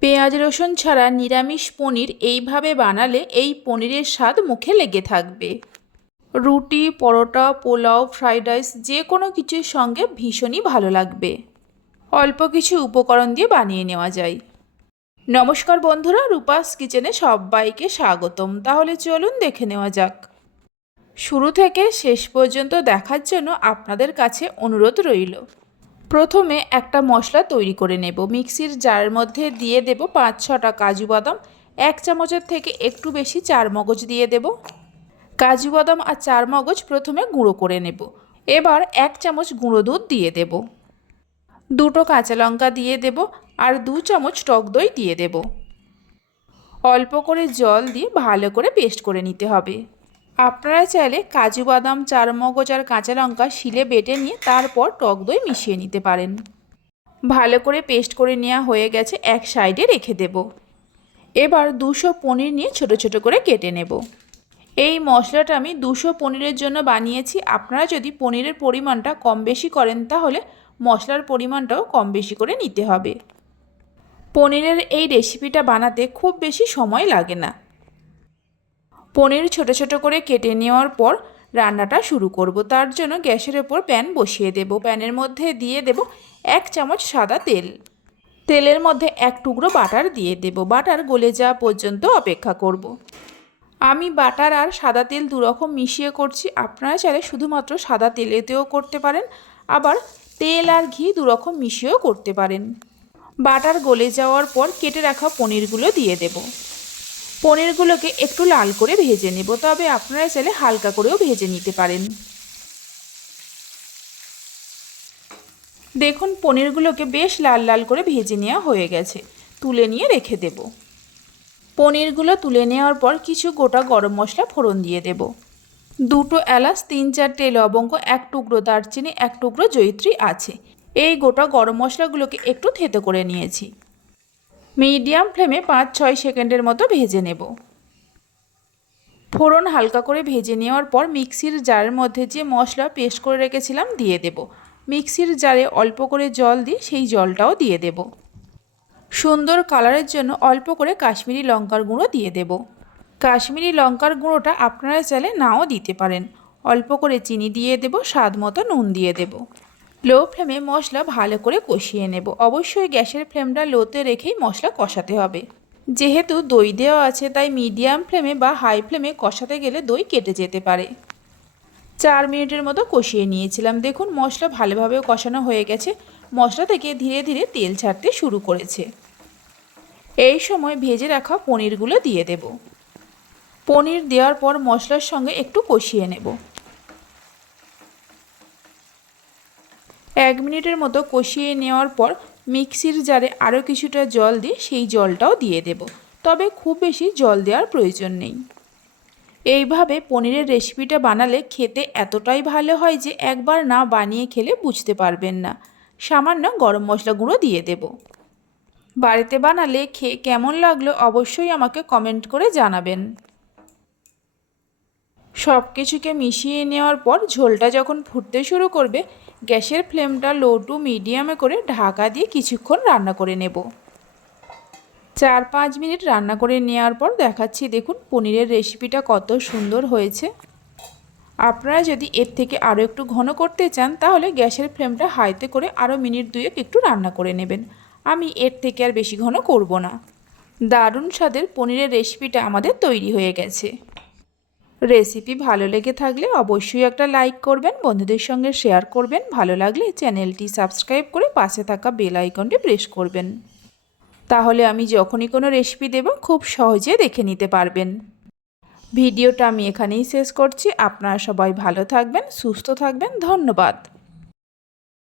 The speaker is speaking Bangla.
পেঁয়াজ, রসুন ছাড়া নিরামিষ পনির এইভাবে বানালে এই পনিরের স্বাদ মুখে লেগে থাকবে। রুটি, পরোটা, পোলাও, ফ্রাইড রাইস যে কোনো কিছুর সঙ্গে ভীষণই ভালো লাগবে। অল্প কিছু উপকরণ দিয়ে বানিয়ে নেওয়া যায়। নমস্কার বন্ধুরা, রূপাস কিচেনে সবাইকে স্বাগতম। তাহলে চলুন দেখে নেওয়া যাক। শুরু থেকে শেষ পর্যন্ত দেখার জন্য আপনাদের কাছে অনুরোধ রইল। প্রথমে একটা মশলা তৈরি করে নেব। মিক্সির জারের মধ্যে দিয়ে দেব পাঁচ ছটা কাজু বাদাম, এক চামচের থেকে একটু বেশি চার মগজ দিয়ে দেব। কাজু বাদাম আর চার মগজ প্রথমে গুঁড়ো করে নেব। এবার এক চামচ গুঁড়ো দুধ দিয়ে দেব। দুটো কাঁচা লঙ্কা দিয়ে দেব আর দু চামচ টক দই দিয়ে দেব। অল্প করে জল দিয়ে ভালো করে পেস্ট করে নিতে হবে। আপনারা চাইলে কাজু বাদাম, চারমগজ আর কাঁচা লঙ্কা শিলে বেটে নিয়ে তারপর টক দই মিশিয়ে নিতে পারেন। ভালো করে পেস্ট করে নেওয়া হয়ে গেছে, এক সাইডে রেখে দেব। এবার দুশো পনির নিয়ে ছোট ছোট করে কেটে নেব। এই মশলাটা আমি দুশো পনিরের জন্য বানিয়েছি। আপনারা যদি পনিরের পরিমাণটা কম বেশি করেন, তাহলে মশলার পরিমাণটাও কম বেশি করে নিতে হবে। পনিরের এই রেসিপিটা বানাতে খুব বেশি সময় লাগে না। পনির ছোট ছোট করে কেটে নেওয়ার পর রান্নাটা শুরু করব। তার জন্য গ্যাসের ওপর প্যান বসিয়ে দেব। প্যানের মধ্যে দিয়ে দেব এক চামচ সাদা তেল। তেলের মধ্যে এক টুকরো বাটার দিয়ে দেব। বাটার গলে যাওয়া পর্যন্ত অপেক্ষা করব। আমি বাটার আর সাদা তেল দুরকম মিশিয়ে করছি। আপনারা চাইলে শুধুমাত্র সাদা তেলেতেও করতে পারেন। আবার তেল আর ঘি দুরকম মিশিয়েও করতে পারেন। বাটার গলে যাওয়ার পর কেটে রাখা পনিরগুলো দিয়ে দেবো। পনিরগুলোকে একটু লাল করে ভেজে নেব, তবে আপনারা চাইলে হালকা করেও ভেজে নিতে পারেন। দেখুন, পনিরগুলোকে বেশ লাল লাল করে ভেজে নেওয়া হয়ে গেছে। তুলে নিয়ে রেখে দেব। পনিরগুলো তুলে নেওয়ার পর কিছু গোটা গরম মশলা ফোড়ন দিয়ে দেব। দুটো এলাচ, তিন চারটে লবঙ্গ এক টুকরো দারচিনি, এক টুকরো জৈত্রী আছে। এই গোটা গরম মশলাগুলোকে একটু থেতো করে নিয়েছি। মিডিয়াম ফ্লেমে পাঁচ, ছয় সেকেন্ডের মতো ভেজে নেব। ফোড়ন হালকা করে ভেজে নেওয়ার পর মিক্সির জারের মধ্যে যে মশলা পেস্ট করে রেখেছিলাম দিয়ে দেব। মিক্সির জারে অল্প করে জল দিয়ে সেই জলটাও দিয়ে দেব। সুন্দর কালারের জন্য অল্প করে কাশ্মীরি লঙ্কার গুঁড়ো দিয়ে দেব। কাশ্মীরি লঙ্কার গুঁড়োটা আপনারা চাইলে নাও দিতে পারেন। অল্প করে চিনি দিয়ে দেব, স্বাদ মতো নুন দিয়ে দেব। লো ফ্লেমে মশলা ভালো করে কষিয়ে নেব। অবশ্যই গ্যাসের ফ্লেমটা লোতে রেখেই মশলা কষাতে হবে। যেহেতু দই দেওয়া আছে, তাই মিডিয়াম ফ্লেমে বা হাই ফ্লেমে কষাতে গেলে দই কেটে যেতে পারে। চার মিনিটের মতো কষিয়ে নিয়েছিলাম। দেখুন, মশলা ভালোভাবে কষানো হয়ে গেছে। মশলা থেকে ধীরে ধীরে তেল ছাড়তে শুরু করেছে। এই সময় ভেজে রাখা পনিরগুলো দিয়ে দেব। পনির দেওয়ার পর মশলার সঙ্গে একটু কষিয়ে নেব। এক মিনিটের মতো কষিয়ে নেওয়ার পর মিক্সির জারে আরও কিছুটা জল দিয়ে সেই জলটাও দিয়ে দেব। তবে খুব বেশি জল দেওয়ার প্রয়োজন নেই। এইভাবে পনিরের রেসিপিটা বানালে খেতে এতটাই ভালো হয় যে একবার না বানিয়ে খেলে বুঝতে পারবেন না। সামান্য গরম মশলা গুঁড়ো দিয়ে দেব। বাড়িতে বানালে খেয়ে কেমন লাগল অবশ্যই আমাকে কমেন্ট করে জানাবেন। সব কিছুকে মিশিয়ে নেওয়ার পর ঝোলটা যখন ফুটতে শুরু করবে, গ্যাসের ফ্লেমটা লো টু মিডিয়ামে করে ঢাকা দিয়ে কিছুক্ষণ রান্না করে নেব। চার পাঁচ মিনিট রান্না করে নেওয়ার পর দেখাচ্ছি দেখুন পনিরের রেসিপিটা কত সুন্দর হয়েছে। আপনারা যদি এর থেকে আরও একটু ঘন করতে চান, তাহলে গ্যাসের ফ্লেমটা হাইতে করে আরও মিনিট দুয়েক একটু রান্না করে নেবেন। আমি এর থেকে আর বেশি ঘন করব না। দারুণ স্বাদের পনিরের রেসিপিটা আমাদের তৈরি হয়ে গেছে। রেসিপি ভালো লেগে থাকলে অবশ্যই একটা লাইক করবেন, বন্ধুদের সঙ্গে শেয়ার করবেন। ভালো লাগলে চ্যানেলটি সাবস্ক্রাইব করে পাশে থাকা বেল আইকনটি প্রেস করবেন। তাহলে আমি যখনই কোনো রেসিপি দেব, খুব সহজে দেখে নিতে পারবেন। ভিডিওটা আমি এখানেই শেষ করছি। আপনারা সবাই ভালো থাকবেন, সুস্থ থাকবেন। ধন্যবাদ।